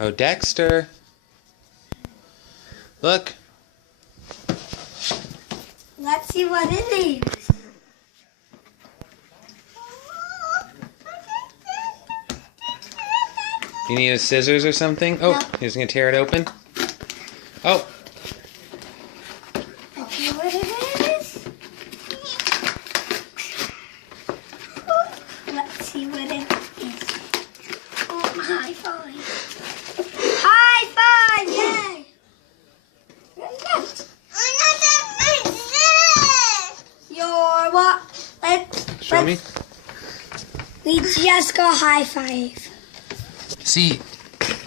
Oh, Dexter. Look. Let's see what it is. You need a scissors or something? Oh, No. he's going to tear it open. Oh. Okay, what it is? Let's see what it is. Oh, high five. High five, yay! You're what? Show me. We just got high five. See,